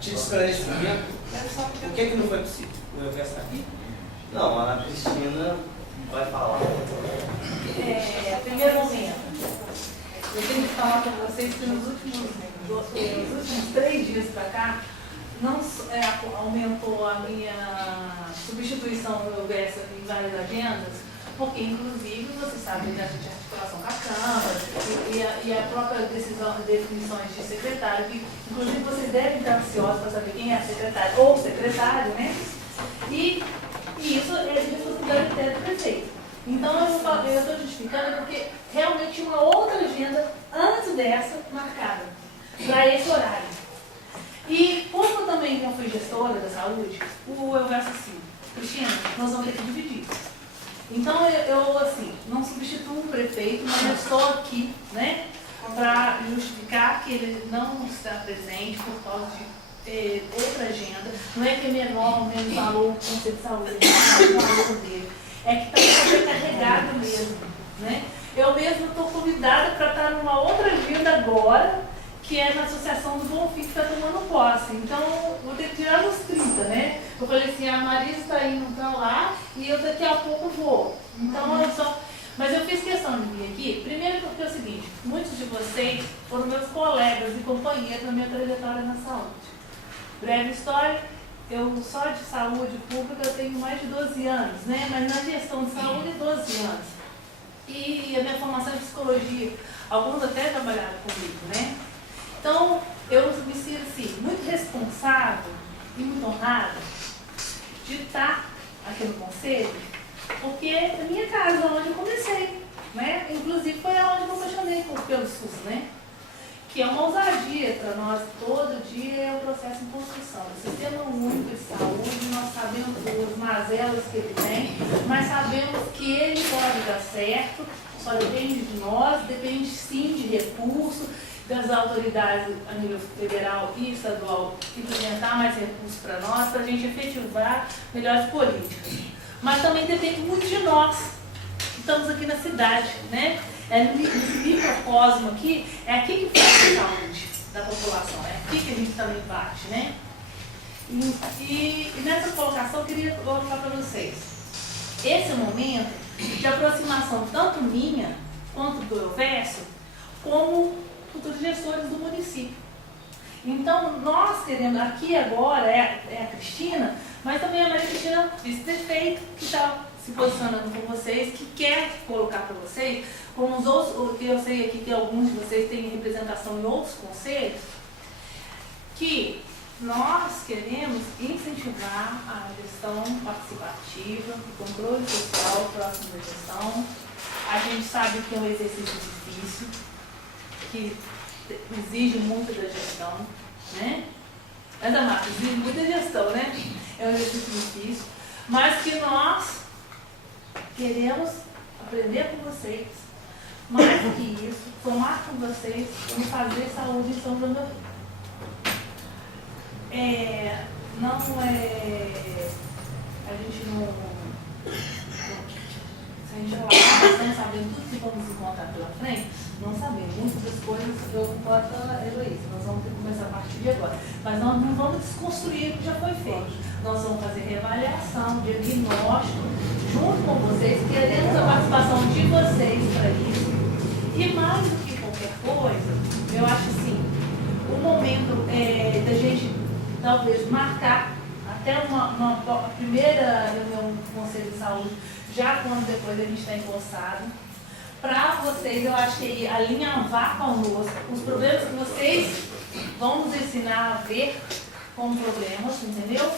Te esclarecimento. O que não foi possível? O Elvésio está aqui? Não, a Cristina vai falar. Primeiro momento, eu tenho que falar para vocês que nos últimos 3 dias para cá, não aumentou a minha substituição do Elvésio em várias agendas, porque inclusive você sabe da articulação com a Câmara e a própria definições de secretário, que inclusive vocês devem estar ansiosos para saber quem é secretário ou secretário, né? E isso é de responsabilidade até do prefeito. Então eu estou justificando porque realmente tinha uma outra agenda antes dessa marcada, para esse horário. E como eu também não fui gestora da saúde, o Elvésio assim, Cristina, nós vamos ter que dividir. Então eu assim, não substituo o prefeito, mas eu estou aqui, né, para justificar que ele não está presente por causa de outra agenda. Não é que é menor ou menos valor o conceito de saúde, não é o valor dele. É que está sobrecarregado mesmo, né? Eu mesmo estou convidada para estar numa outra agenda agora, que é na Associação do Bonfim, que está tomando posse. Então, vou ter que tirar nos 30, né? Eu falei assim, a Marisa está indo para lá e eu daqui a pouco vou. Então, mas eu fiz questão de vir aqui, primeiro porque é o seguinte, muitos de vocês foram meus colegas e companheiros na minha trajetória na saúde. Breve história, eu só de saúde pública eu tenho mais de 12 anos, né? Mas na gestão de saúde, 12 anos. E a minha formação em psicologia, alguns até trabalharam comigo, né? Então, eu me sinto assim, muito responsável e muito honrada de estar aqui no conselho, porque é a minha casa, onde eu comecei, né? Inclusive foi onde eu me apaixonei pelo SUS, né? Que é uma ousadia para nós, todo dia é um processo em construção. O Sistema Único de Saúde, nós sabemos as mazelas que ele tem, mas sabemos que ele pode dar certo, só depende de nós, depende sim de recursos, das autoridades a nível federal e estadual implementar mais recursos para nós, para a gente efetivar melhores políticas. Mas também depende muito de nós, que estamos aqui na cidade, né? Nesse microcosmo aqui, é aqui que faz a saúde da população, é aqui que a gente também bate, né? E nessa colocação eu queria colocar para vocês. Esse é o momento de aproximação tanto minha quanto do Elvésio, como futuros gestores do município. Então, nós queremos, aqui agora é a Cristina, mas também a Maria Cristina, vice-prefeito, que está se posicionando com vocês, que quer colocar para vocês, como os outros, que eu sei aqui que alguns de vocês têm representação em outros conselhos, que nós queremos incentivar a gestão participativa, o controle social próximo da gestão. A gente sabe que é um exercício difícil, que exige muito da gestão, né? Mas a Marta exige muita gestão, né? É um exercício difícil, mas que nós queremos aprender com vocês, mais do que isso, somar com vocês, vamos fazer saúde em São João da Vida. A gente não se a gente falar, nós estamos sabendo tudo que vamos encontrar pela frente, não sabemos. Muitas das coisas eu concordo com a Heloísa, nós vamos ter que começar a partir de agora. Mas nós não vamos desconstruir o que já foi feito. Nós vamos fazer reavaliação, diagnóstico, junto com vocês, queremos a participação de vocês para isso. E mais do que qualquer coisa, eu acho assim, o momento da gente talvez marcar até uma primeira reunião do Conselho de Saúde, já quando depois a gente está empossado, para vocês, eu acho que alinhavar conosco os problemas que vocês vão nos ensinar a ver como problemas, entendeu?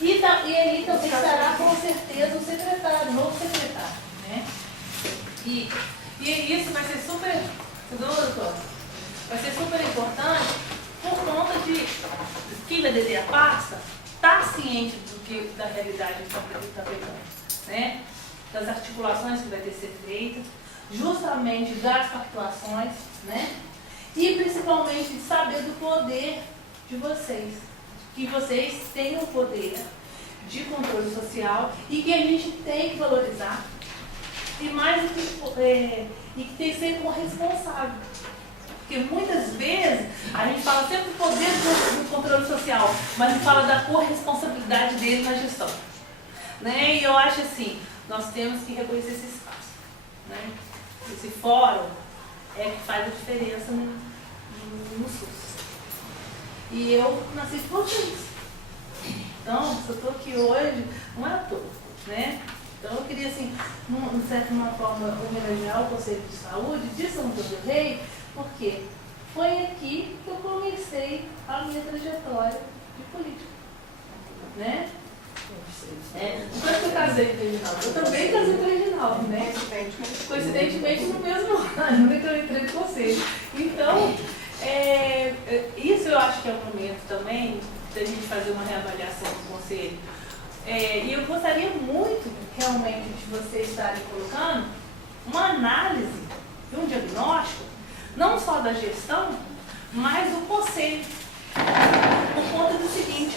E ali também estará com certeza o secretário, o novo secretário, né? E isso vai ser super, entendeu, doutor? Vai ser super importante por conta de quem vai dever a pasta está ciente da realidade que está pegando, né? Das articulações que vai ter que ser feitas, justamente das pactuações, né? E principalmente de saber do poder de vocês, que vocês têm o poder de controle social e que a gente tem que valorizar, e mais do que e que tem que ser como responsável. Porque muitas vezes a gente fala sempre do poder do controle social social, mas fala da corresponsabilidade dele na gestão. Né? E eu acho assim, nós temos que reconhecer esse espaço. Né? Esse fórum é que faz a diferença no SUS. E eu nasci por isso. Então, se eu estou aqui hoje, não é à toa, né? Então, eu queria, assim, de certa forma, homenagear o Conselho de Saúde de São João do Rei, porque foi aqui que eu comecei a minha trajetória de política, né? Depois que eu casei com o Reginaldo, eu também casei com o Reginaldo, né? Coincidentemente no mesmo ano que eu entrei no Conselho. Então, isso eu acho que é um momento também da gente fazer uma reavaliação do Conselho. E eu gostaria muito, realmente, de vocês estarem colocando uma análise e um diagnóstico, não só da gestão, mas do Conselho. Por conta do seguinte,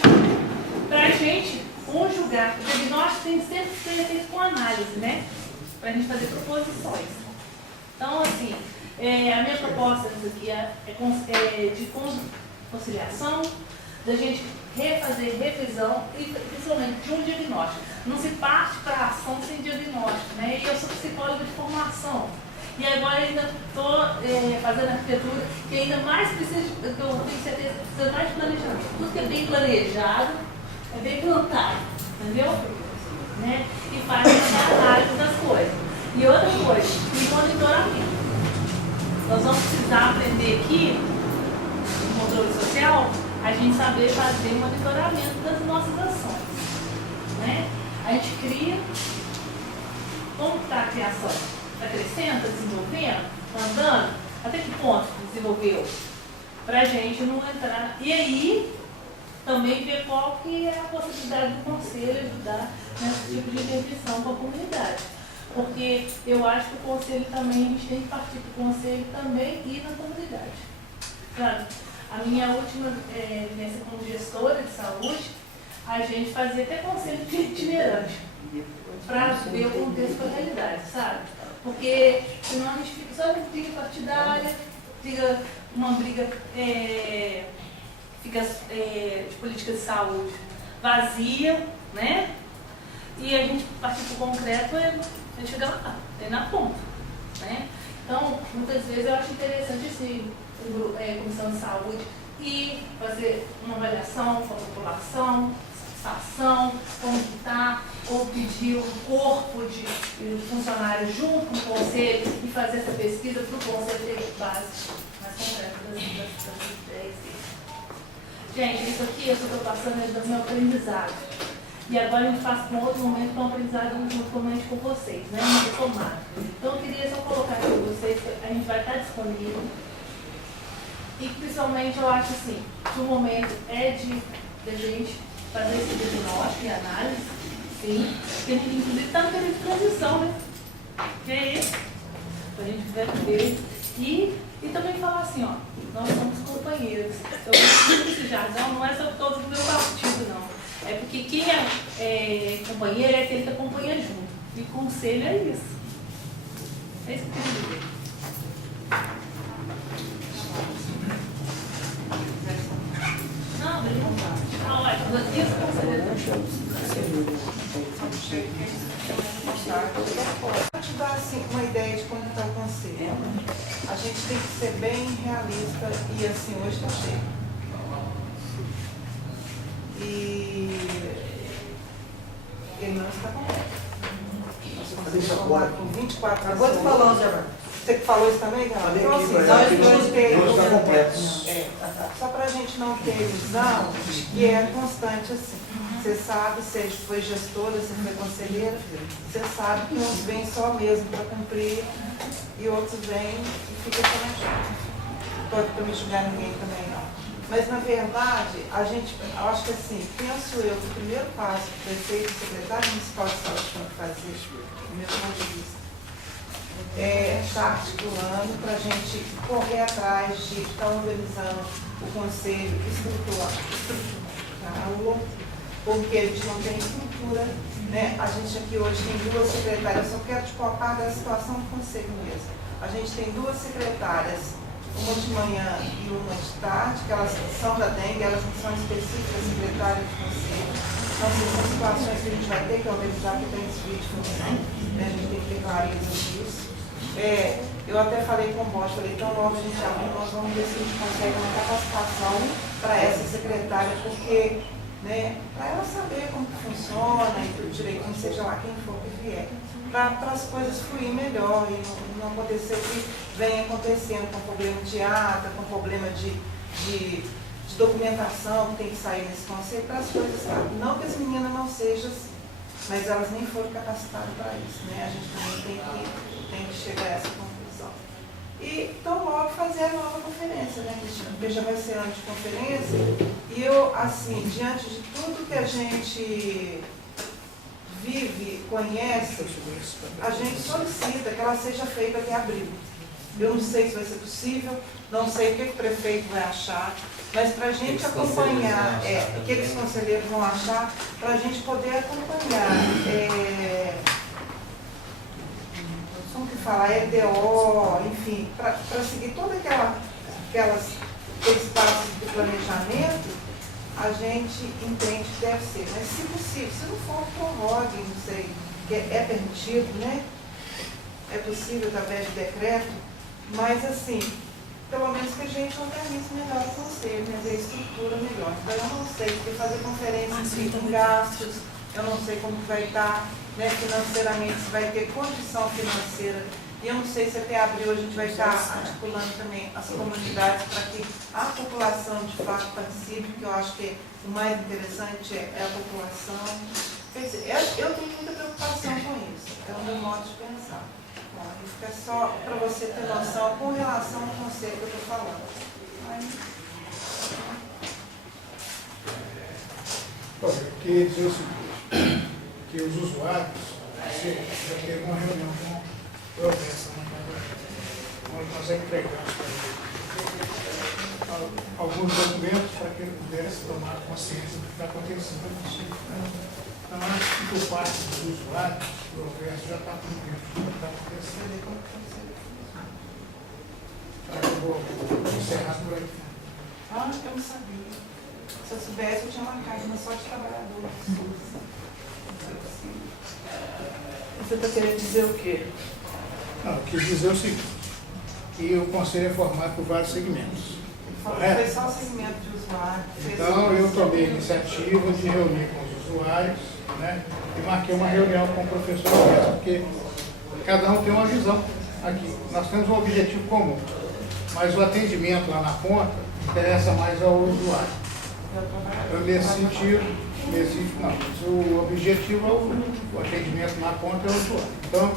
para a gente conjugar, o diagnóstico tem que sempre ser feito com análise, né? Para a gente fazer proposições. Então, assim, a minha proposta aqui é de conciliação, da gente refazer revisão e principalmente de um diagnóstico. Não se parte para a ação sem diagnóstico, né? E eu sou psicóloga de formação. E agora ainda estou fazendo arquitetura, que ainda mais precisa, eu tenho certeza que precisa mais de planejamento. Tudo que é bem planejado, é bem plantado, entendeu? Né? E faz essa análise das coisas. E outra coisa, o monitoramento. Nós vamos precisar aprender aqui, no controle social, a gente saber fazer monitoramento das nossas ações. Né? A gente cria, como está a criação? Está crescendo, está desenvolvendo, está andando? Até que ponto desenvolveu? Para a gente não entrar. E aí, também ver qual que é a possibilidade do Conselho ajudar nesse tipo de intervenção com a comunidade. Porque eu acho que o Conselho também, a gente tem que partir para o Conselho também e na comunidade. Sabe? A minha última vivência como gestora de saúde, a gente fazia até conselho de itinerante, para ver o contexto com a realidade, sabe? Porque senão a gente fica só uma briga partidária, fica uma briga de política de saúde vazia, né? E a gente partir para o concreto a gente chega lá, tem na ponta, né? Então, muitas vezes eu acho interessante assim, comissão de saúde e fazer uma avaliação com a população, satisfação, como que está, ou pedir um corpo de funcionários junto com o conselho e fazer essa pesquisa para o conselho ter base mais concreta das ideias. Gente, isso aqui eu estou passando do meu aprendizado. E agora a gente passa para um outro momento, para um aprendizado juntamente com vocês, né? Uma retomada. Então eu queria só colocar aqui para vocês que a gente vai estar disponível. E principalmente eu acho assim, que o momento é de gente fazer esse diagnóstico e análise, sim, porque a gente inclusive está no período de transição, né? Que é isso? Para a gente ver e também falar assim, ó, nós somos companheiros. Eu uso esse jargão, não é só todos do meu partido, não. É porque quem é companheiro é aquele que acompanha junto. E conselho é isso. É isso que eu queria dizer. Não, não. Olha, isso Vou te dar assim, uma ideia de como está o conselho. A gente tem que ser bem realista e assim, hoje está cheio. E ele não está completo. Nós estamos formado com 24 pessoas. Agora tu falou, Zé. Você que falou isso também, Gabi? Então, assim, Não está completo. Só para a gente não ter ilusão que é constante assim. Você sabe, você foi gestora, você foi conselheira, você sabe que uns vêm só mesmo para cumprir e outros vêm e ficam só na gente. Não pode para me julgar ninguém também, não. Mas, na verdade, eu acho que assim, penso eu que o primeiro passo que o prefeito e o secretário municipal de saúde tem que fazer, do meu ponto de vista, é estar articulando para a gente correr atrás de estar organizando o conselho estrutural, porque a gente não tem estrutura, né? A gente aqui hoje tem 2 secretárias, eu só quero a par da situação do conselho mesmo. A gente tem 2 secretárias uma de manhã e uma de tarde, que elas são da dengue, elas não são específicas secretárias de conselho. Então, são situações que a gente vai ter que organizar, porque tem desvio de função, né? A gente tem que ter clareza disso. Eu até falei com o Bosch, falei, então logo a gente abre, nós vamos ver se a gente consegue uma capacitação para essa secretária, porque, né, para ela saber como que funciona e tudo direitinho, seja lá quem for que vier, para as coisas fluir melhor e não acontecer o que vem acontecendo com problema de ata, com problema de documentação que tem que sair nesse conselho, para as coisas, não que as meninas não sejam assim, mas elas nem foram capacitadas para isso, né? A gente também tem que chegar a essa conclusão. E então logo fazer a nova conferência, né, Cristina? Porque já vai ser ano de conferência, e eu, assim, diante de tudo que a gente vive, conhece, a gente solicita que ela seja feita até abril. Eu não sei se vai ser possível, não sei o que o prefeito vai achar, mas para a gente acompanhar, o que os conselheiros vão achar, para a gente poder acompanhar, como que fala, EDO, enfim, para seguir todos aqueles passos de planejamento, a gente entende que deve ser. Mas se possível, se não for, prorrogue, não sei, que é permitido, né? É possível através de decreto, mas assim, pelo menos que a gente organize melhor o conselho, né? A estrutura melhor. Então eu não sei, porque fazer conferência implica em gastos, eu não sei como que vai estar, né, financeiramente, se vai ter condição financeira. E eu não sei se até abril a gente vai estar articulando também as comunidades para que a população de fato participe, que eu acho que o mais interessante é a população. Eu tenho muita preocupação com isso, é o meu modo de pensar. Bom, isso é só para você ter noção com relação ao conceito que eu estou falando. Olha, eu queria dizer o seguinte, que os usuários, já teve uma reunião com o Elvessa, onde nós entregamos para ele alguns documentos para que ele pudesse tomar consciência do que está acontecendo. Então, acho que por parte dos usuários, o Elvessa já está cumprindo o que está acontecendo. Eu vou encerrar por aí. Eu não sabia. Se eu soubesse, eu tinha marcado uma só de trabalhadores. Você está querendo dizer o quê? Não, eu quis dizer o seguinte, que o conselho é formado por vários segmentos. Foi só o segmento de usuário. Então, eu tomei a iniciativa de reunir com os usuários, né, e marquei uma reunião com o professor Alberto, porque cada um tem uma visão aqui. Nós temos um objetivo comum, mas o atendimento lá na ponta interessa mais ao usuário. Então, nesse sentido, o objetivo é o atendimento na ponta é o usuário. Então,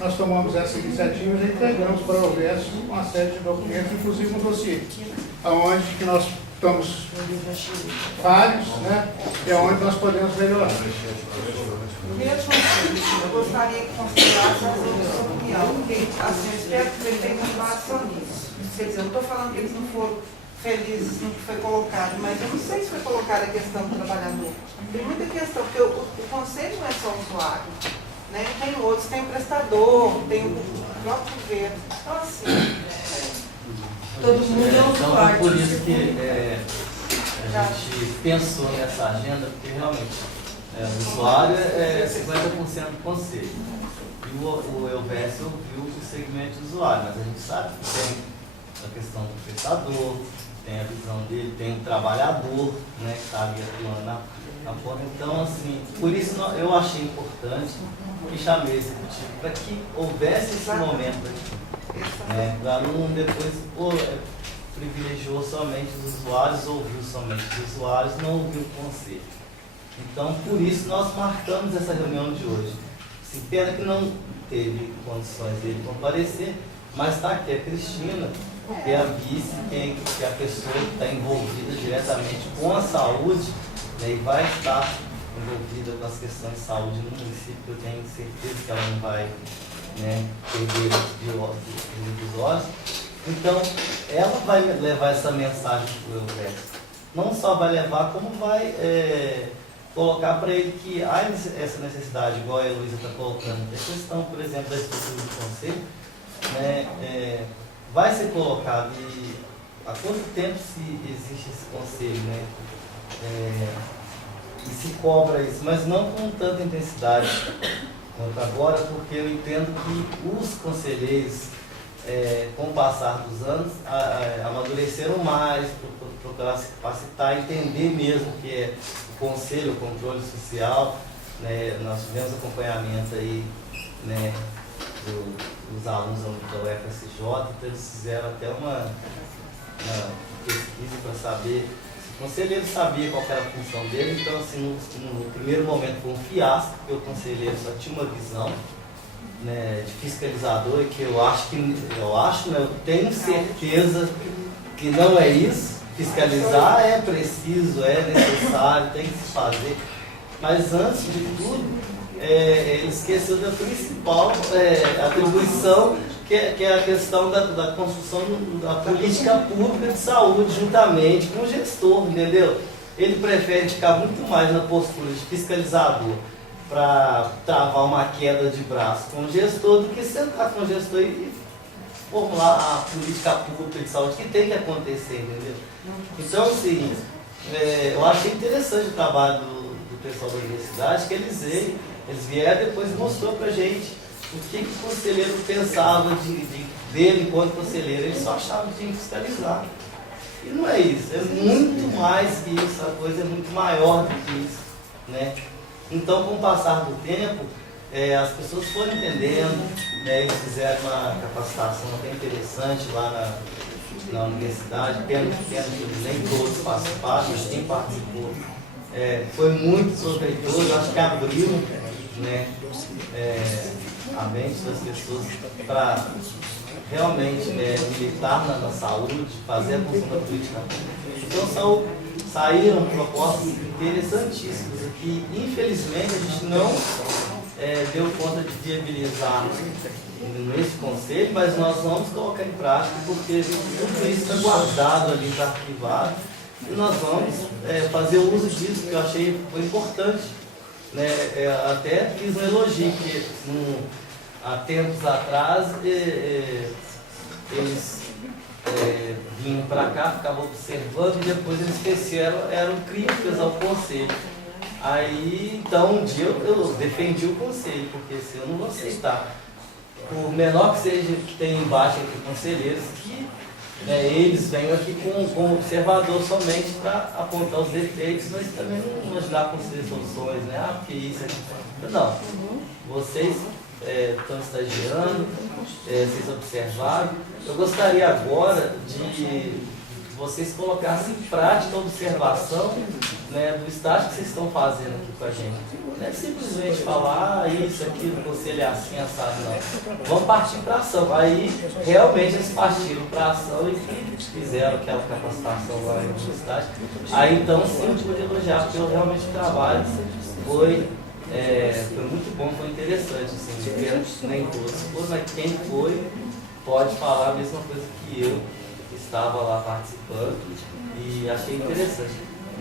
nós tomamos essa iniciativa e entregamos para o Elvessa uma série de documentos, inclusive um dossiê, onde que nós estamos vários, né, e é onde nós podemos melhorar. Mesmo assim, eu gostaria que considerasse a sua opinião, porque assim, eu espero que o prefeito não faça nisso. Quer dizer, eu não estou falando que eles não foram felizes no que foi colocado, mas eu não sei se foi colocada a questão do trabalhador. Tem muita questão, porque o conselho não é só o usuário, né? Tem outros, tem o prestador, tem o próprio governo. Então, assim, todo mundo é um então, usuário. por isso que a gente pensou nessa agenda, porque realmente o usuário é 50% do conselho. E o Elvessa ouviu o segmento do usuário, mas a gente sabe que tem a questão do prestador, tem a visão dele, tem o trabalhador, né, que está ali atuando na ponta. Então, assim, por isso eu achei importante que chamei esse executivo, para que houvesse esse momento aqui. Né, para não depois, privilegiou somente os usuários, ouviu somente os usuários, não ouviu o conselho. Então, por isso nós marcamos essa reunião de hoje. Assim, pena que não teve condições dele comparecer, mas está aqui a Cristina, que é a vice, que é a pessoa que está envolvida diretamente com a saúde, né, e vai estar envolvida com as questões de saúde no município. Eu tenho certeza que ela não vai, né, perder de olhos. Então, ela vai levar essa mensagem para o Elvessa. Não só vai levar, como vai colocar para ele que há essa necessidade, igual a Heloísa está colocando, a questão, por exemplo, da estrutura do conselho, né, vai ser colocado, e há quanto tempo se existe esse conselho, né? E se cobra isso, mas não com tanta intensidade quanto agora, porque eu entendo que os conselheiros, com o passar dos anos, amadureceram mais, procurar se capacitar, entender mesmo o que é o conselho, o controle social, né? Nós tivemos acompanhamento aí, né, dos alunos da UFSJ, então eles fizeram até uma pesquisa para saber se o conselheiro sabia qual era a função dele. Então, assim, no primeiro momento foi um fiasco, porque o conselheiro só tinha uma visão, né, de fiscalizador, que eu tenho certeza que não é isso. Fiscalizar é preciso, é necessário, tem que se fazer, mas antes de tudo, ele esqueceu da principal atribuição, que é a questão da construção da política pública de saúde, juntamente com o gestor, entendeu? Ele prefere ficar muito mais na postura de fiscalizador para travar uma queda de braço com o gestor, do que sentar com o gestor e formular a política pública de saúde que tem que acontecer, entendeu? Então, assim, eu achei interessante o trabalho do pessoal da universidade, que eles vieram depois e mostrou pra gente o que o conselheiro pensava dele enquanto conselheiro. Ele só achava que tinha que fiscalizar. E não é isso, é muito mais que isso, a coisa é muito maior do que isso, né? Então, com o passar do tempo, as pessoas foram entendendo, né? Eles fizeram uma capacitação bem interessante lá na universidade, pena que nem todos participaram, mas quem participou foi muito proveitoso. Acho que abriu, né, a mente das pessoas para realmente militar na saúde, fazer a função da política pública. Então saíram propostas interessantíssimas que infelizmente a gente não deu conta de viabilizar nesse conselho, mas nós vamos colocar em prática, porque tudo isso está guardado ali, está arquivado, e nós vamos fazer uso disso, que eu achei foi importante, né? Até fiz um elogio, que há tempos atrás eles vinham para cá, ficavam observando, e depois eles esqueceram, eram críticas ao conselho. Aí, então, um dia eu defendi o conselho, porque assim, eu não vou aceitar, por menor que seja que tenha embaixo aqui conselheiros, que eles venham aqui como observador somente para apontar os defeitos, mas também não ajudar a construir soluções, né? Porque isso aqui. Não. Vocês estão estagiando, vocês observaram. Eu gostaria agora de vocês colocassem em prática a observação, né, do estágio que vocês estão fazendo aqui com a gente. Não é simplesmente falar isso, aquilo, o conselho é assim, assado, não. Vamos partir para a ação. Aí, realmente, eles partiram para a ação e fizeram aquela capacitação lá no estágio. Aí, então, sim, eu pude elogiar, porque realmente o trabalho foi muito bom, foi interessante. Assim, nem todos, mas quem foi pode falar a mesma coisa que eu. Estava lá participando e achei interessante.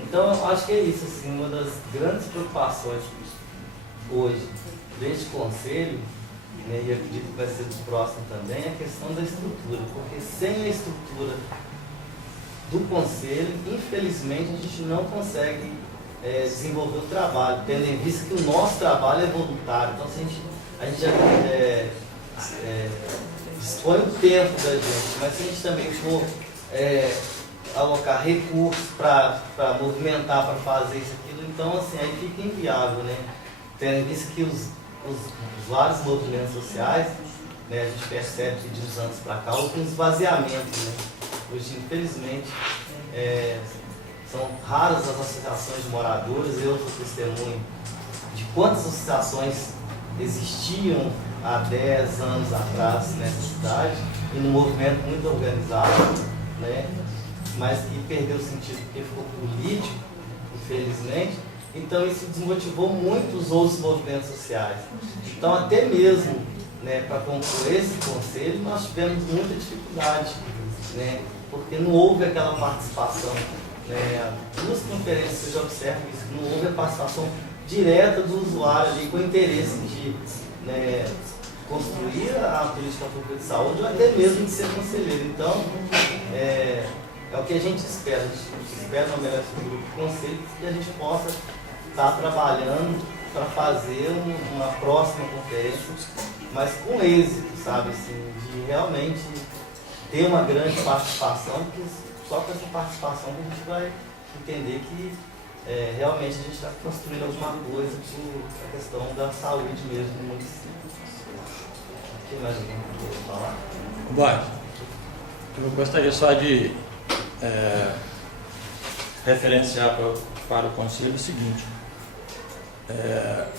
Então, eu acho que é isso, assim, uma das grandes preocupações hoje deste conselho, né, e acredito que vai ser do próximo também, é a questão da estrutura, porque sem a estrutura do conselho, infelizmente, a gente não consegue desenvolver o trabalho, tendo em vista que o nosso trabalho é voluntário. Então, se a gente já dispõe o tempo da gente, mas se a gente também for alocar recursos para movimentar, para fazer isso, aquilo, então assim, aí fica inviável, né? Tendo em vista que os vários movimentos sociais, né, a gente percebe que de uns anos para cá houve um esvaziamento, né? Hoje, infelizmente, são raras as associações de moradores. Eu sou testemunho de quantas associações existiam há 10 anos atrás nessa cidade, e num movimento muito organizado, né, mas que perdeu o sentido porque ficou político, infelizmente. Então isso desmotivou muito os outros movimentos sociais. Então até mesmo, né, para concluir esse conselho, nós tivemos muita dificuldade, né, porque não houve aquela participação, né, duas conferências que eu já observo isso, não houve a participação direta do usuário ali, com interesse de construir a política pública de saúde ou até mesmo de ser conselheiro. Então, é o que a gente espera. A gente espera no melhor grupo de conselho que a gente possa estar trabalhando para fazer uma próxima conferência, mas com êxito, sabe, assim, de realmente ter uma grande participação, porque só com essa participação que a gente vai entender que realmente a gente está construindo alguma coisa para a questão da saúde mesmo no município. Tem mais alguém que quer falar? Bom, eu gostaria só de referenciar para o Conselho o seguinte: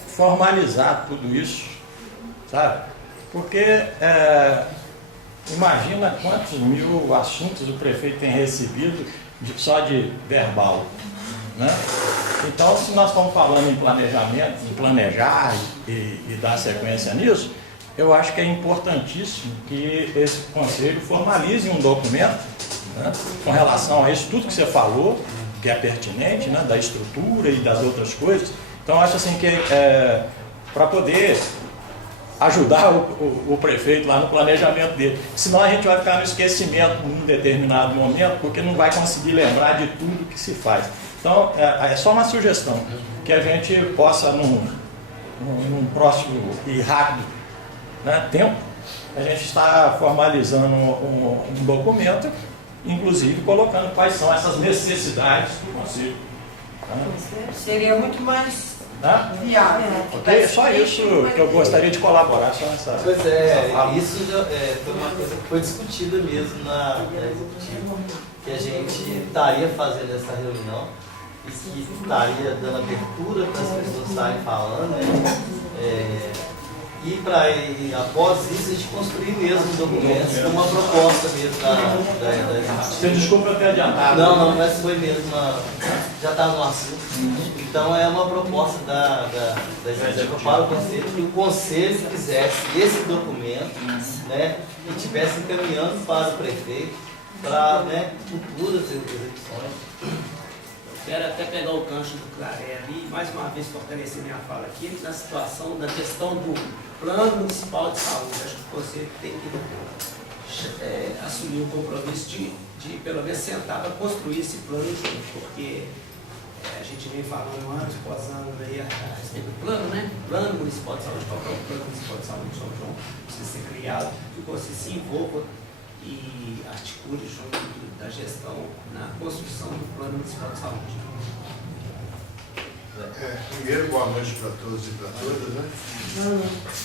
formalizar tudo isso, sabe? Porque imagina quantos mil assuntos o prefeito tem recebido só de verbal, né? Então, se nós estamos falando em planejamento, em planejar e dar sequência nisso, eu acho que é importantíssimo que esse Conselho formalize um documento, né, com relação a isso tudo que você falou, que é pertinente, né, da estrutura e das outras coisas. Então, eu acho assim que para poder ajudar o prefeito lá no planejamento dele, senão a gente vai ficar no esquecimento num determinado momento, porque não vai conseguir lembrar de tudo que se faz. Então, é só uma sugestão, que a gente possa, num próximo e rápido, né, tempo, a gente está formalizando um documento, inclusive colocando quais são essas necessidades do Conselho. Seria muito mais viável. Ok? Só isso que eu gostaria de colaborar. Só essa, pois isso já foi uma coisa que foi discutida mesmo na executiva, que a gente estaria fazendo essa reunião e que estaria dando abertura para as pessoas estarem falando, né? E após isso a gente construir mesmo um documento, uma proposta mesmo da Você desculpa até adiantar. Não, mas foi mesmo, já está no assunto. Então é uma proposta da executiva para o Conselho, que o Conselho fizesse esse documento, né, e estivesse encaminhando para o prefeito, para, né, futuras execuções. Quero até pegar o gancho do Claré ali, mais uma vez fortalecer minha fala aqui, na situação da questão do Plano Municipal de Saúde. Acho que o Conselho tem que assumir o compromisso de pelo menos sentar para construir esse plano junto, porque a gente vem falando anos após anos aí a respeito do plano, né? Plano Municipal de Saúde, qual é o Plano Municipal de Saúde de São João? Precisa ser criado, que o Conselho se envolva e articule junto da gestão na construção do Plano Municipal de Saúde. Primeiro, boa noite para todos e para todas, né?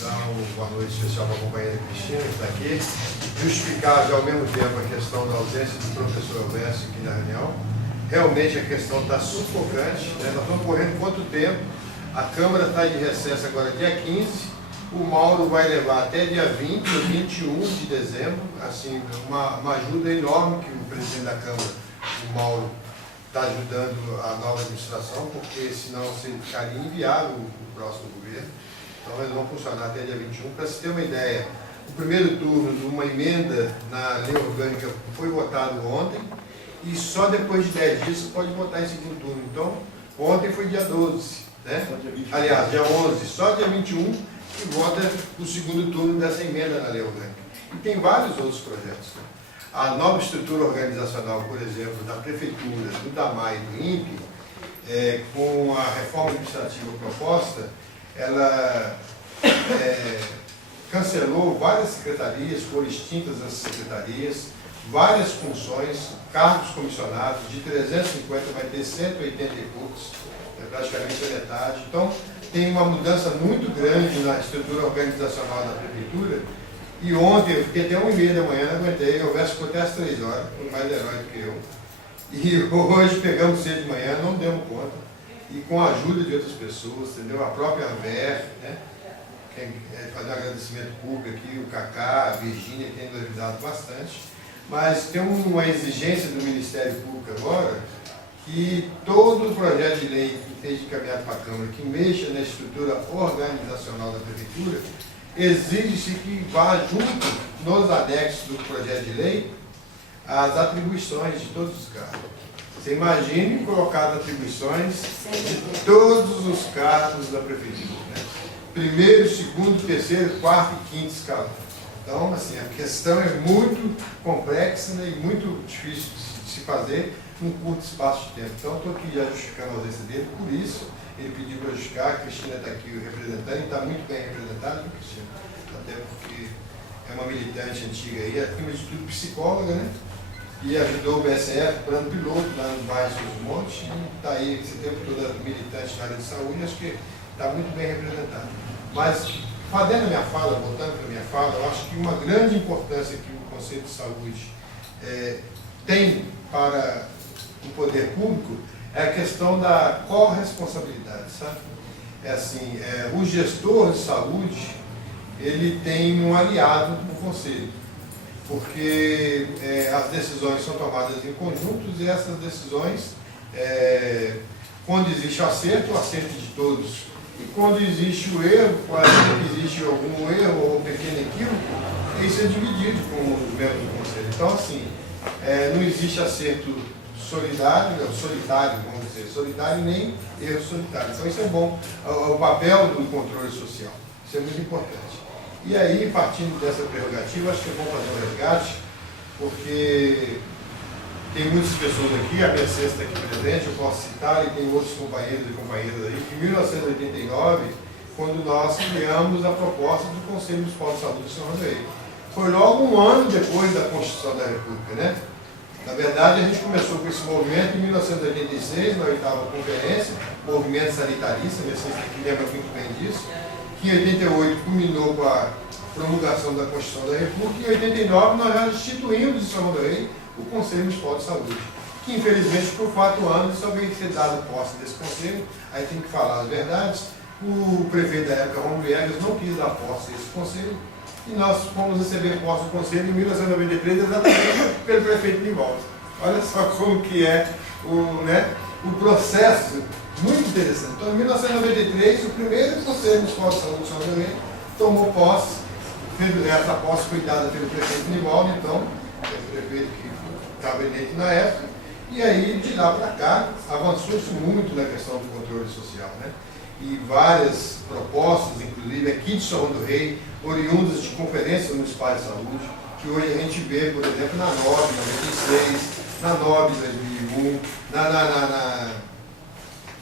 Dar uma boa noite especial para a companheira Cristina, que está aqui. Justificar ao mesmo tempo a questão da ausência do professor Elvésio aqui na reunião. Realmente a questão está sufocante, né? Nós estamos correndo quanto tempo? A Câmara está de recesso agora dia 15. O Mauro vai levar até dia 20 ou 21 de dezembro, assim, uma ajuda enorme que o presidente da Câmara, o Mauro, está ajudando a nova administração, porque senão ficaria inviável o próximo governo. Então eles vão funcionar até dia 21. Para se ter uma ideia, o primeiro turno de uma emenda na lei orgânica foi votado ontem, e só depois de 10 dias você pode votar em segundo turno. Então, ontem foi dia 12, né? Aliás, dia 11, só dia 21 que vota o segundo turno dessa emenda na lei orgânica. E tem vários outros projetos, né? A nova estrutura organizacional, por exemplo, da Prefeitura, do DAMAI e do INPE, com a reforma administrativa proposta, ela cancelou várias secretarias, foram extintas as secretarias, várias funções, cargos comissionados, de 350 vai ter 180 e poucos, praticamente a metade. Então, tem uma mudança muito grande na estrutura organizacional da Prefeitura. E ontem, eu fiquei até 1h30 da manhã, não aguentei, eu houvesse até às 3 horas, foi mais herói do que eu. E hoje pegamos cedo de manhã, não demos conta, e com a ajuda de outras pessoas, entendeu? A própria Anver, né? Fazer um agradecimento público aqui, o Cacá, a Virgínia, que tem nos ajudado bastante. Mas tem uma exigência do Ministério Público agora, que todo o projeto de lei que esteja encaminhado para a Câmara, que mexa na estrutura organizacional da Prefeitura, exige-se que vá junto nos anexos do projeto de lei as atribuições de todos os cargos. Você imagine colocar as atribuições de todos os cargos da Prefeitura, né? primeiro, segundo, terceiro, quarto e quinto escalão. Então, assim, a questão é muito complexa, né, e muito difícil de se fazer num curto espaço de tempo. Então, estou aqui já justificando a ausência dele, por isso ele pediu para justificar. A Cristina está aqui representando, e está muito bem representada, viu, Cristina? Até porque é uma militante antiga aí, acima de tudo psicóloga, né? E ajudou o BSF, plano piloto, lá no bairro dos Montes, e está aí esse tempo todo militante na área de saúde, acho que está muito bem representado. Mas, fazendo a minha fala, voltando para a minha fala, eu acho que uma grande importância que o Conselho de Saúde tem para o poder público é a questão da corresponsabilidade, sabe? É assim, o gestor de saúde, ele tem um aliado no Conselho, porque as decisões são tomadas em conjuntos e essas decisões, quando existe o acerto é de todos. E quando existe o erro, quando existe algum erro ou pequeno equívoco, isso é dividido com os membros do Conselho. Então, assim, não existe acerto solitário, vamos dizer, solitário nem erro solitário. Então, isso é bom. O papel do controle social, isso é muito importante. E aí, partindo dessa prerrogativa, acho que é bom fazer um resgate, porque tem muitas pessoas aqui, a Mercedes está aqui presente, eu posso citar, e tem outros companheiros e companheiras aí, que em 1989, quando nós criamos a proposta do Conselho Municipal de Saúde de São Rodeio. Foi logo um ano depois da Constituição da República, né? Na verdade, a gente começou com esse movimento em 1986, na 8ª Conferência, movimento sanitarista, a Mercedes aqui lembra muito bem disso, que em 88 culminou com a promulgação da Constituição da República, e em 89 nós já instituímos em São Rodeio o Conselho Municipal de Saúde, que infelizmente por 4 anos só veio ser dado posse desse conselho, aí tem que falar as verdades. O prefeito da época, Romulo Viegas, não quis dar posse a esse conselho, e nós fomos receber posse do conselho em 1993, exatamente pelo prefeito Nivaldo. Olha só como que é o processo, muito interessante. Então, em 1993, o primeiro Conselho Municipal de Saúde de São Rodeio tomou posse, essa posse foi dada pelo prefeito Nivaldo, então, o prefeito que estava eleito na época, e aí de lá para cá avançou-se muito na questão do controle social, né? E várias propostas, inclusive aqui de São João do Rei, oriundas de conferências municipais de saúde, que hoje a gente vê, por exemplo, na NOB 96, na NOB 2001,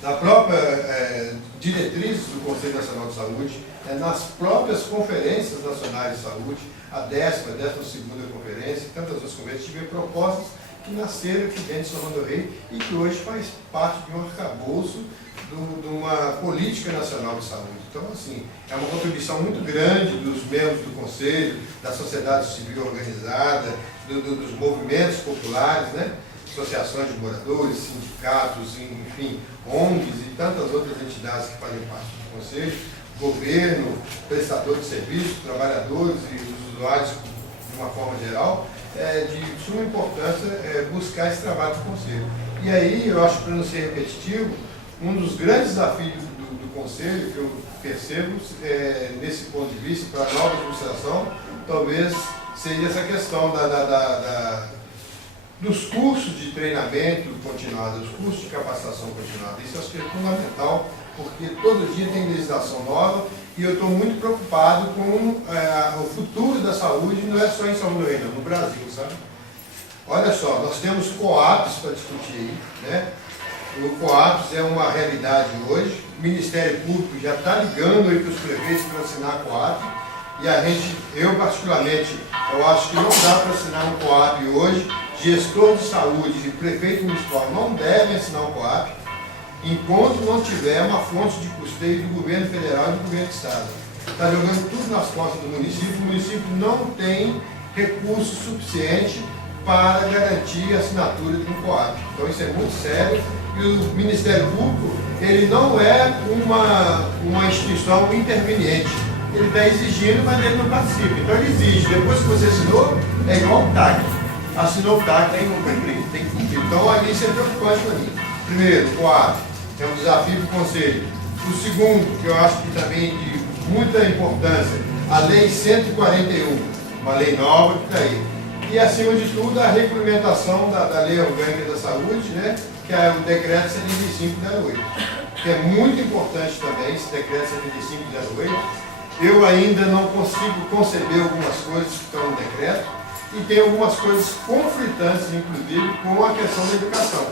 na própria diretrizes do Conselho Nacional de Saúde, nas próprias conferências nacionais de saúde, a 10ª, 12ª conferência e tantas outras conferências, tive propostas que nasceram aqui dentro de São João do Rei e que hoje faz parte de um arcabouço de uma política nacional de saúde. Então, assim, é uma contribuição muito grande dos membros do Conselho, da sociedade civil organizada, dos movimentos populares, né? Associações de moradores, sindicatos, enfim, ONGs e tantas outras entidades que fazem parte do Conselho, governo, prestador de serviços, trabalhadores e os usuários de uma forma geral, de suma importância buscar esse trabalho do Conselho. E aí, eu acho que, para não ser repetitivo, um dos grandes desafios do Conselho, que eu percebo nesse ponto de vista, para a nova administração, talvez seja essa questão dos cursos de treinamento continuado, dos cursos de capacitação continuada. Isso eu acho que é fundamental, porque todo dia tem legislação nova e eu estou muito preocupado com o futuro da saúde, não é só em São João do Rei, não, no Brasil, sabe? Olha só, nós temos COAPs para discutir aí, né? O COAPs é uma realidade hoje, o Ministério Público já está ligando aí para os prefeitos para assinar a COAP, e eu particularmente, eu acho que não dá para assinar um COAP hoje, gestor de saúde e prefeito municipal não devem assinar um COAP, enquanto não tiver uma fonte de custeio do governo federal e do governo do estado. Está jogando tudo nas costas do município, o município não tem recurso suficiente para garantir a assinatura de um COAP. Então isso é muito sério, e o Ministério Público, ele não é uma instituição interveniente. Ele está exigindo, mas ele não participa. Então ele exige, depois que você assinou, é igual o TAC. Assinou o TAC, tem que cumprir. Então ali isso é preocupante para mim. Primeiro, COAP, é um desafio do Conselho. O segundo, que eu acho que também de muita importância, a Lei 141, uma lei nova que está aí. E, acima de tudo, a regulamentação da Lei Orgânica da Saúde, né? que é o decreto 7508, que é muito importante também, esse decreto 7508. Eu ainda não consigo conceber algumas coisas que estão no decreto e tem algumas coisas conflitantes, inclusive, com a questão da educação.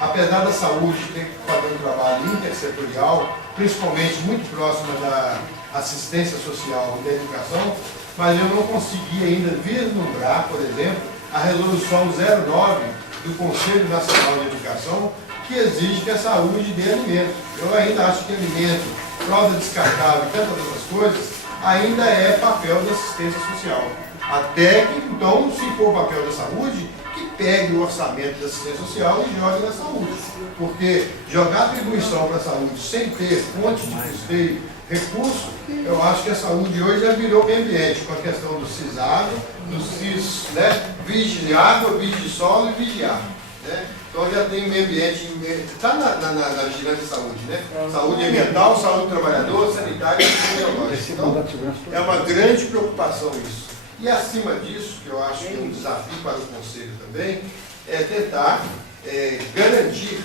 Apesar da saúde ter que fazer um trabalho intersetorial, principalmente muito próximo da assistência social e da educação, mas eu não consegui ainda vislumbrar, por exemplo, a resolução 09 do Conselho Nacional de Educação, que exige que a saúde dê alimento. Eu ainda acho que alimento, fralda descartável e tantas outras coisas, ainda é papel da assistência social. Até que, então, se for papel da saúde, que pegue o orçamento da assistência social e jogue na saúde. Porque jogar atribuição para a saúde sem ter fonte de custeio, recurso, eu acho que a saúde hoje já virou meio ambiente, com a questão do CISAGro, do CIS, né? Vídeo de água, vídeo de solo e vídeo de ar. Né? Então já tem meio ambiente, está na vigilância de saúde, né? Saúde ambiental, saúde do trabalhador, sanitária e biológica. Então, é uma grande preocupação isso. E acima disso, que eu acho que é um desafio para o Conselho também, é tentar garantir,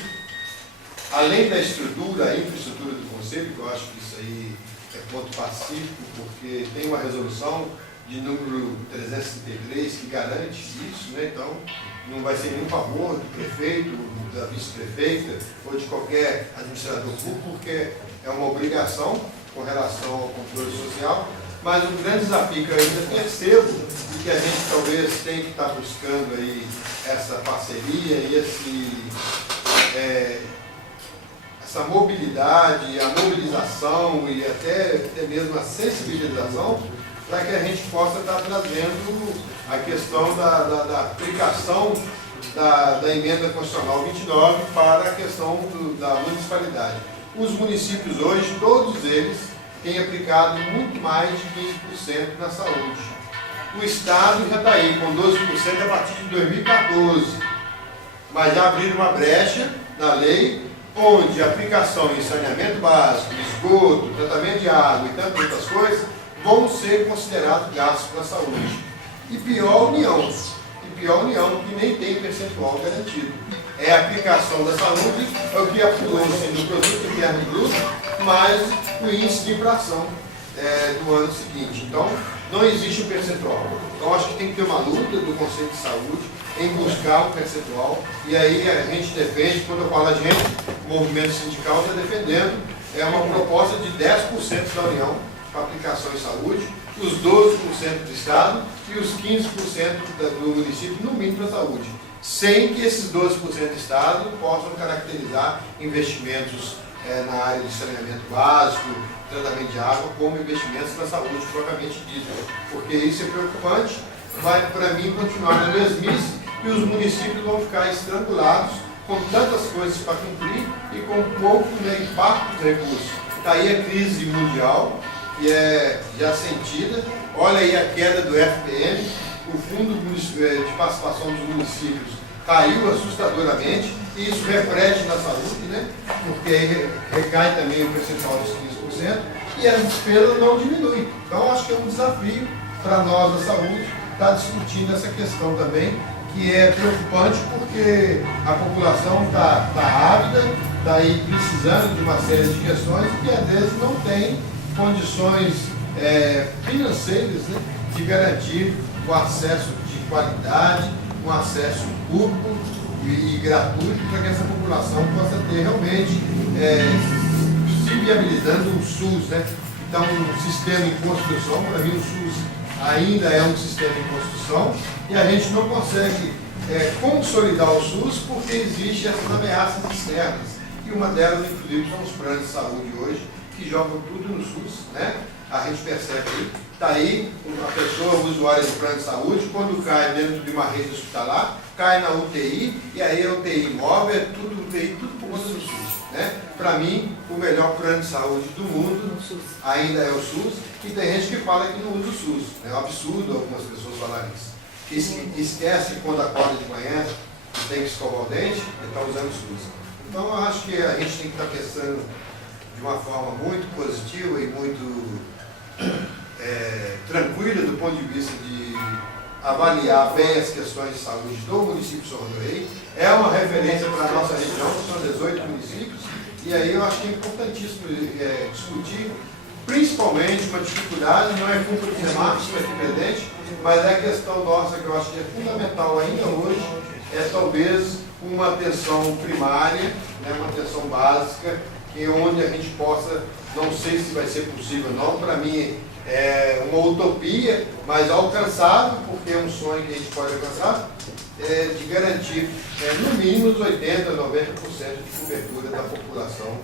além da estrutura, a infraestrutura do Conselho, que eu acho que isso aí é ponto pacífico, porque tem uma resolução de número 333 que garante isso, né? Então não vai ser nenhum favor do prefeito, da vice-prefeita ou de qualquer administrador público, porque é uma obrigação com relação ao controle social. Mas um grande desafio que eu ainda percebo e que a gente talvez tenha que estar buscando aí essa parceria e essa mobilidade, a mobilização e até mesmo a sensibilização para que a gente possa estar trazendo a questão da aplicação da emenda constitucional 29 para a questão da municipalidade. Os municípios hoje, todos eles, têm aplicado muito mais de 15% na saúde. O Estado já está aí com 12% a partir de 2014, mas já abriram uma brecha na lei onde a aplicação em saneamento básico, esgoto, tratamento de água e tantas outras coisas vão ser considerados gastos para a saúde. E pior a União, que nem tem percentual garantido. É a aplicação da saúde, é o que apurou-se no produto interno bruto, mais o índice de inflação do ano seguinte. Então, não existe um percentual. Então, acho que tem que ter uma luta do Conselho de Saúde em buscar um percentual. E aí a gente defende, quando eu falo a gente, o movimento sindical está defendendo uma proposta de 10% da União para aplicação em saúde, os 12% do Estado e os 15% do município, no mínimo, para a saúde. Sem que esses 12% do Estado possam caracterizar investimentos na área de saneamento básico, tratamento de água, como investimentos para a saúde propriamente dita. Porque isso é preocupante, vai, para mim, continuar na mesmice e os municípios vão ficar estrangulados com tantas coisas para cumprir e com pouco impacto de recursos. Está aí a crise mundial, que é já sentida. Olha aí a queda do FPM, o Fundo de Participação dos Municípios caiu assustadoramente, e isso reflete na saúde, né? Porque aí recai também o percentual dos 15%, e as despesas não diminuem. Então, acho que é um desafio para nós da saúde estar discutindo essa questão também, que é preocupante porque a população está ávida, está aí precisando de uma série de questões que às vezes não tem condições financeiras, né, de garantir o acesso de qualidade, um acesso público e gratuito para que essa população possa ter realmente se viabilizando o SUS, né? Então, um sistema em construção, para mim o SUS ainda é um sistema em construção e a gente não consegue consolidar o SUS porque existem essas ameaças externas. E uma delas, inclusive, são os planos de saúde hoje, que jogam tudo no SUS, né? A gente percebe aí, está aí uma pessoa, um usuário do plano de saúde, quando cai dentro de uma rede hospitalar, cai na UTI, e aí a UTI móvel, tudo UTI, tudo por conta do SUS. Né? Para mim, o melhor plano de saúde do mundo ainda é o SUS, e tem gente que fala que não usa o SUS. É um absurdo algumas pessoas falarem isso. Que esquece quando acorda de manhã, tem que escovar o dente, e está usando o SUS. Então, eu acho que a gente tem que estar pensando de uma forma muito positiva e muito tranquila do ponto de vista de avaliar bem as questões de saúde do município de São João do Rei. É uma referência para a nossa região, que são 18 municípios, e aí eu acho que é importantíssimo discutir, principalmente uma dificuldade, não é culpa dos demais que é independente, mas é a questão nossa que eu acho que é fundamental ainda hoje, é talvez uma atenção primária, né, uma atenção básica, que onde a gente possa, não sei se vai ser possível não, para mim é uma utopia, mas alcançável, porque é um sonho que a gente pode alcançar, de garantir no mínimo os 80%, 90% de cobertura da população,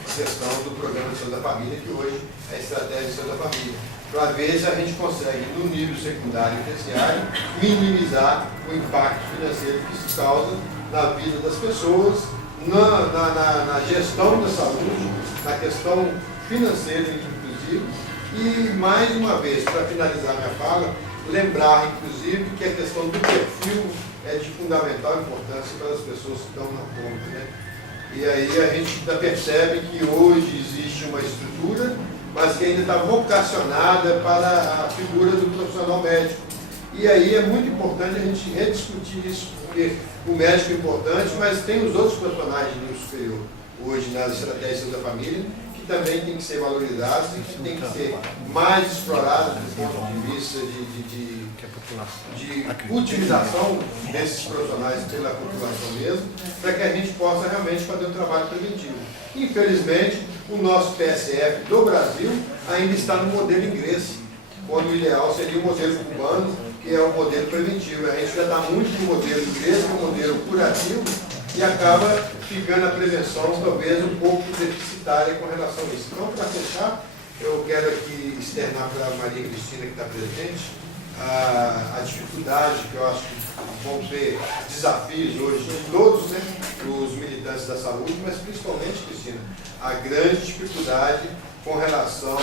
a questão do programa de saúde da família, que hoje é a estratégia de saúde da família, para ver se a gente consegue, no nível secundário e terciário, minimizar o impacto financeiro que isso causa na vida das pessoas, na gestão da saúde, na questão financeira, inclusive. E, mais uma vez, para finalizar minha fala, lembrar, inclusive, que a questão do perfil é de fundamental importância para as pessoas que estão na ponta, né? E aí a gente ainda percebe que hoje existe uma estrutura, mas que ainda está vocacionada para a figura do profissional médico. E aí é muito importante a gente rediscutir isso, porque o médico é importante, mas tem os outros profissionais de nível superior hoje nas estratégias da família, que também tem que ser valorizados e que tem que ser mais explorados do ponto de vista de utilização desses profissionais pela população mesmo, para que a gente possa realmente fazer um trabalho preventivo. Infelizmente, o nosso PSF do Brasil ainda está no modelo inglês, quando o ideal seria o modelo cubano, que é o modelo preventivo. A gente já está muito no modelo inglês, que é o modelo curativo, e acaba ficando a prevenção talvez um pouco deficitária com relação a isso. Então, para fechar, eu quero aqui externar para a Maria Cristina, que está presente, a dificuldade, que eu acho que vão ser desafios hoje de todos, né, os militantes da saúde, mas principalmente, Cristina, a grande dificuldade com relação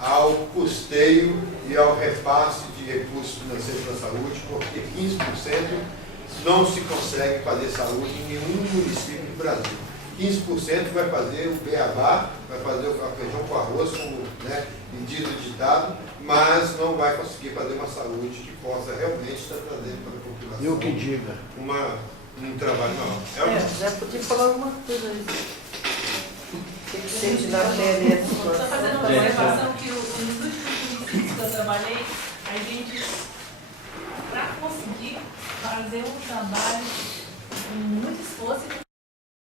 ao custeio e ao repasse de recursos financeiros para a saúde, porque 15% não se consegue fazer saúde em nenhum município do Brasil. 15% vai fazer o beabá, vai fazer o feijão com arroz, como, né, diz o ditado, mas não vai conseguir fazer uma saúde que possa realmente estar trazendo para a população. Eu que diga. Um trabalho maior. Já podia falar alguma coisa aí. O que você sente na pele essa Estou situação? fazendo uma observação que nos últimos municípios que eu trabalhei, a gente, para conseguir fazer um trabalho com muito esforço e com